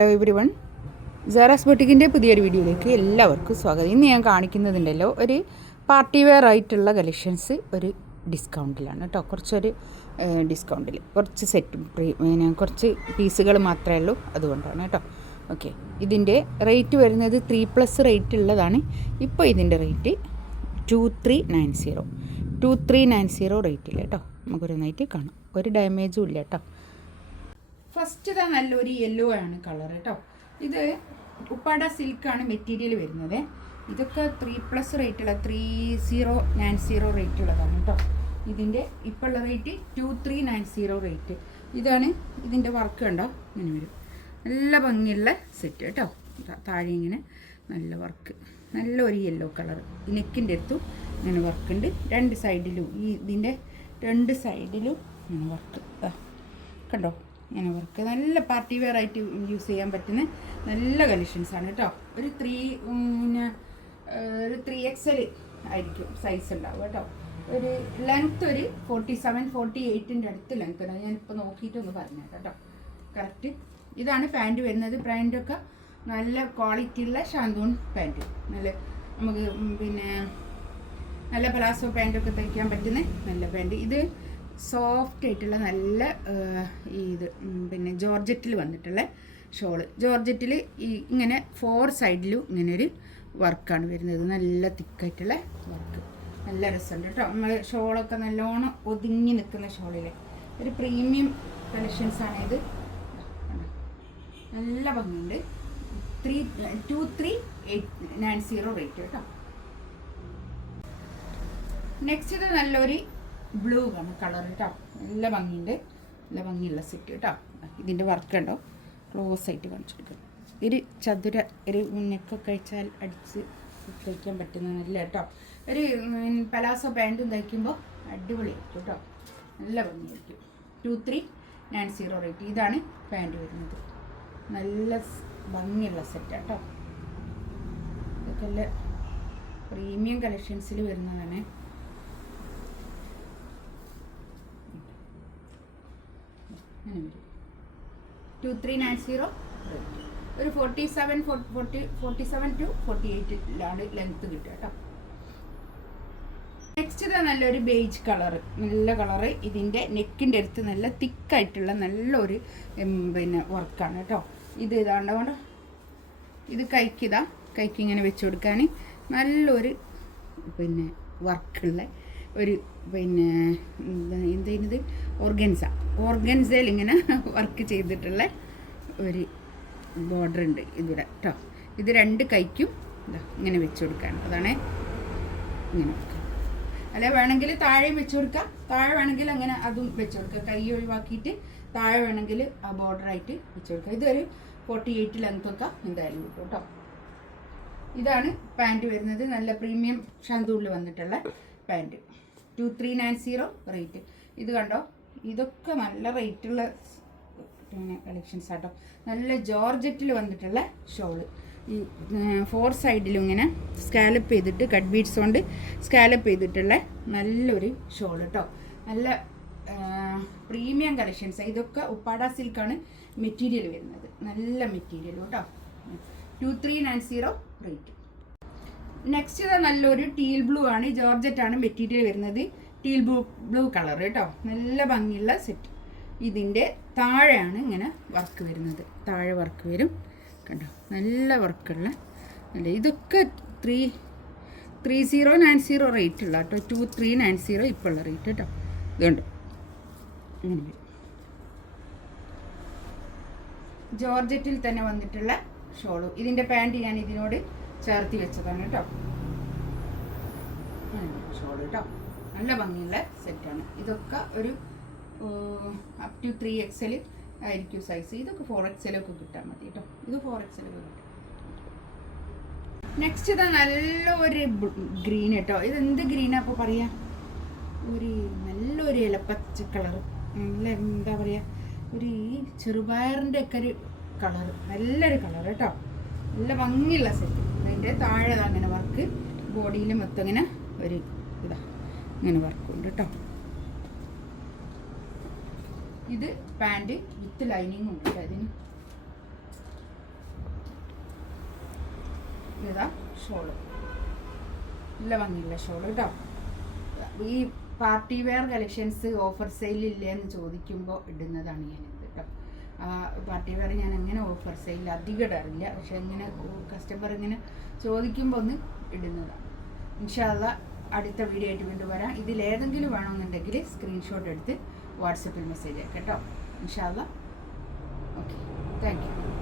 Hello every one, Sara's ബൊട്ടിക്കിൻ്റെ പുതിയൊരു വീഡിയോയിലേക്ക് എല്ലാവർക്കും സ്വാഗതം. ഇന്ന് ഞാൻ കാണിക്കുന്നതുണ്ടല്ലോ ഒരു പാർട്ടി വെയർ ആയിട്ടുള്ള കളക്ഷൻസ് ഒരു ഡിസ്കൗണ്ടിലാണ് കേട്ടോ. കുറച്ചൊരു ഡിസ്കൗണ്ടിൽ കുറച്ച് സെറ്റും പിന്നെ കുറച്ച് പീസുകൾ മാത്രമേ ഉള്ളൂ, അതുകൊണ്ടാണ് കേട്ടോ. ഓക്കെ, ഇതിൻ്റെ റേറ്റ് വരുന്നത് 3+ റേറ്റ് ഉള്ളതാണ്. ഇപ്പോൾ ഇതിൻ്റെ റേറ്റ് 2390 റേറ്റിൽ കേട്ടോ. നമുക്കൊരു കാണാം, ഒരു ഡാമേജും ഇല്ല കേട്ടോ. ഫസ്റ്റ് ഇതാ നല്ലൊരു യെല്ലോ ആണ് കളർ കേട്ടോ. ഇത് ഉപ്പാട സിൽക്കാണ് മെറ്റീരിയൽ വരുന്നത്. ഇതൊക്കെ 3+ റേറ്റുള്ള 3090 റേറ്റുള്ളതാണ് കേട്ടോ. ഇതിൻ്റെ ഇപ്പോൾ ഉള്ള റേറ്റ് 2390 റേറ്റ്. ഇതാണ് ഇതിൻ്റെ വർക്ക് കണ്ടോ, ഇങ്ങനെ വരും. നല്ല ഭംഗിയുള്ള സെറ്റ് കേട്ടോ. താഴെ ഇങ്ങനെ നല്ല വർക്ക്, നല്ലൊരു യെല്ലോ കളർ. നെക്കിൻ്റെ അടുത്തും ഇങ്ങനെ വർക്കുണ്ട്. രണ്ട് സൈഡിലും ഇതിൻ്റെ രണ്ട് സൈഡിലും ഇങ്ങനെ വർക്ക് കണ്ടോ, ഇങ്ങനെ വർക്ക്. നല്ല പാർട്ടി വെയർ ആയിട്ട് യൂസ് ചെയ്യാൻ പറ്റുന്ന നല്ല കളക്ഷൻസാണ് കേട്ടോ. ഒരു 3XL ആയിരിക്കും സൈസ് ഉണ്ടാവും കേട്ടോ. ഒരു ലെങ്ത്ത് ഒരു 47-48 അടുത്ത് ലെങ്ത്ത് ഉണ്ട്. ഞാനിപ്പോൾ നോക്കിയിട്ടൊന്ന് പറഞ്ഞു കേട്ടോ കറക്റ്റ്. ഇതാണ് പാൻറ്റ് വരുന്നത്. പാൻറ്റൊക്കെ നല്ല ക്വാളിറ്റി ഉള്ള ഷാന്തൂൺ പാൻറ്റ്, നല്ല നമുക്ക് പിന്നെ നല്ല പലാസോ പാൻറ്റൊക്കെ തയ്ക്കാൻ പറ്റുന്ന നല്ല പാൻറ്റ്. ഇത് സോഫ്റ്റ് ആയിട്ടുള്ള നല്ല ഇത് പിന്നെ ജോർജറ്റിൽ വന്നിട്ടുള്ള ഷോള്. ജോർജറ്റിൽ ഇങ്ങനെ 4 സൈഡിലും ഇങ്ങനെ ഒരു വർക്കാണ് വരുന്നത്. നല്ല തിക്കായിട്ടുള്ള വർക്ക്, നല്ല രസമുണ്ട് കേട്ടോ. നമ്മൾ ഷോളൊക്കെ നല്ലോണം ഒതുങ്ങി നിൽക്കുന്ന ഷോളിലെ ഒരു പ്രീമിയം കളക്ഷൻസാണ് ഇത്. നല്ല ഭംഗിയുണ്ട്. 2390 റേറ്റ് കേട്ടോ. നെക്സ്റ്റ് ഇത് നല്ലൊരു ബ്ലൂ ആണ് കളർ കേട്ടോ. നല്ല ഭംഗിയുണ്ട്, നല്ല ഭംഗിയുള്ള സെറ്റ് കേട്ടോ. ഇതിൻ്റെ വർക്ക് ഉണ്ടോ, ക്ലോസ് ആയിട്ട് കാണിച്ചെടുക്കുക. ഒരു ചതുര ഒരു നെക്കൊക്കെ വെച്ചാൽ അടിച്ച് തയ്ക്കാൻ പറ്റുന്ന നല്ല കേട്ടോ. ഒരു പലാസോ പാൻറ്റും തയ്ക്കുമ്പോൾ അടിപൊളിയായിരിക്കും കേട്ടോ, നല്ല ഭംഗിയായിരിക്കും. 2390 റേറ്റ്. ഇതാണ് പാൻറ്റ് വരുന്നത്. നല്ല ഭംഗിയുള്ള സെറ്റ് കേട്ടോ. ഇതൊക്കെ നല്ല പ്രീമിയം കളക്ഷൻസിൽ വരുന്നതാണ്. 2390 റേറ്റ്. ഒരു 47 to 48 ലെങ്ത്ത് കിട്ടുക കേട്ടോ. നെക്സ്റ്റ് ഇതാ നല്ലൊരു ബേജ് കളറ്, നല്ല കളറ്. ഇതിൻ്റെ നെക്കിൻ്റെ അടുത്ത് നല്ല തിക്കായിട്ടുള്ള നല്ലൊരു പിന്നെ വർക്കാണ് കേട്ടോ. ഇത് ഇതാണ്ടോ, ഇത് കൈക്ക് ഇങ്ങനെ വെച്ച് കൊടുക്കാൻ നല്ലൊരു പിന്നെ വർക്കുള്ള ഒരു പിന്നെ എന്തേത് ഓർഗൻസയിൽ ഇങ്ങനെ വർക്ക് ചെയ്തിട്ടുള്ള ഒരു ബോർഡർ ഉണ്ട് ഇതിവിടെ കേട്ടോ. ഇത് രണ്ട് കൈക്കും ഇങ്ങനെ വെച്ച് കൊടുക്കാൻ, അതാണ് ഇങ്ങനെ വെക്കുക. അല്ലെ വേണമെങ്കിൽ താഴെയും വെച്ച് കൊടുക്കുക, താഴെ വേണമെങ്കിൽ അങ്ങനെ അതും വെച്ച് കൊടുക്കുക. കൈ ഒഴിവാക്കിയിട്ട് താഴെ വേണമെങ്കിൽ ആ ബോർഡറായിട്ട് വെച്ച് കൊടുക്കുക. ഇതൊരു 48 ലെങ്ത്തൊക്കെ എന്തായാലും കിട്ടും കേട്ടോ. ഇതാണ് പാൻറ്റ് വരുന്നത്. നല്ല പ്രീമിയം ഷാന്തൂണിൽ വന്നിട്ടുള്ള പാൻറ്റ്. 2390 റേറ്റ്. ഇത് കണ്ടോ, ഇതൊക്കെ നല്ല റേറ്റുള്ള പിന്നെ കളക്ഷൻസ് ആട്ടോ. നല്ല ജോർജറ്റിൽ വന്നിട്ടുള്ള ഷോള്. ഈ 4 സൈഡിലും ഇങ്ങനെ സ്കാലപ്പ് ചെയ്തിട്ട് കട്ട് ബീഡ്സ് കൊണ്ട് സ്കാലപ്പ് ചെയ്തിട്ടുള്ള നല്ലൊരു ഷോൾ കേട്ടോ. നല്ല പ്രീമിയം കളക്ഷൻസ്. ഇതൊക്കെ ഉപ്പാട സിൽക്കാണ് മെറ്റീരിയൽ വരുന്നത്. നല്ല മെറ്റീരിയൽ കേട്ടോ. 2390 റേറ്റ്. നെക്സ്റ്റ് ഇത് നല്ലൊരു ടീൽ ബ്ലൂ ആണ്, ജോർജറ്റാണ് മെറ്റീരിയൽ വരുന്നത്. ടീൽ ബ്ലൂ കളർ കേട്ടോ. നല്ല ഭംഗിയുള്ള സെറ്റ്. ഇതിൻ്റെ താഴെയാണ് ഇങ്ങനെ വർക്ക് വരുന്നത്. താഴെ വർക്ക് വരും കണ്ടോ, നല്ല വർക്കുള്ള അല്ല. ഇതൊക്കെ 3090 റേറ്റ് ഉള്ള കേട്ടോ. 2390 ഇപ്പോൾ ഉള്ള റേറ്റ് കേട്ടോ. ഇതുണ്ട് ഇങ്ങനെ വരും. ജോർജറ്റിൽ തന്നെ വന്നിട്ടുള്ള ഷോള്. ഇതിൻ്റെ പാൻറ്റ് ഞാൻ ഇതിനോട് ചേർത്തി വെച്ചതാണ് കേട്ടോ. ഷോള് കേട്ടോ, നല്ല ഭംഗിയുള്ള സെറ്റാണ്. ഇതൊക്കെ ഒരു അപ് ടു 3XL ആയിരിക്കും സൈസ്. ഇതൊക്കെ 4XL ഒക്കെ കിട്ടാൻ മതി കേട്ടോ. ഇത് 4XL ഒക്കെ കിട്ടും. നെക്സ്റ്റ് ഇതാ നല്ലൊരു ഗ്രീൻ കേട്ടോ. ഇതെന്ത് ഗ്രീനാ അപ്പോൾ പറയാ, ഒരു നല്ലൊരു ഇലപ്പച്ച കളറ്, നല്ല എന്താ പറയുക, ഒരു ചെറുപയറിൻ്റെ ഒക്കെ ഒരു കളറ്, നല്ലൊരു കളർ കേട്ടോ. നല്ല ഭംഗിയുള്ള സെറ്റ്. അതിൻ്റെ താഴെ അങ്ങനെ വർക്ക്, ബോഡിയിൽ മൊത്തം ഇങ്ങനെ ഒരു ഇങ്ങനെ വർക്കുണ്ട് കേട്ടോ. ഇത് പാൻറ്റ് വിത്ത് ലൈനിങ് ഉണ്ട് അതിന്. ഇതാ ഷോള്, നല്ല ഭംഗിയുള്ള ഷോള് കേട്ടോ. ഈ പാർട്ടി വെയർ കളക്ഷൻസ് ഓഫർ സെയിലില്ലേ എന്ന് ചോദിക്കുമ്പോൾ ഇടുന്നതാണ് ഞാനിത് കേട്ടോ. പാർട്ടി വെയർ ഞാൻ അങ്ങനെ ഓഫർ സെയിലിൽ അധികം ഇടാറില്ല, പക്ഷെ ഇങ്ങനെ കസ്റ്റമർ ഇങ്ങനെ ചോദിക്കുമ്പോൾ ഒന്ന് ഇടുന്നതാണ്. ഇൻഷാ അല്ലാ അടുത്ത വീഡിയോ ആയിട്ട് വീണ്ടും വരാം. ഇതിലേതെങ്കിലും വേണമെന്നുണ്ടെങ്കിൽ സ്ക്രീൻഷോട്ട് എടുത്ത് വാട്സപ്പിൽ മെസ്സേജ് അയക്കാം കേട്ടോ. ഇൻഷാ അല്ലാ. Okay, thank you.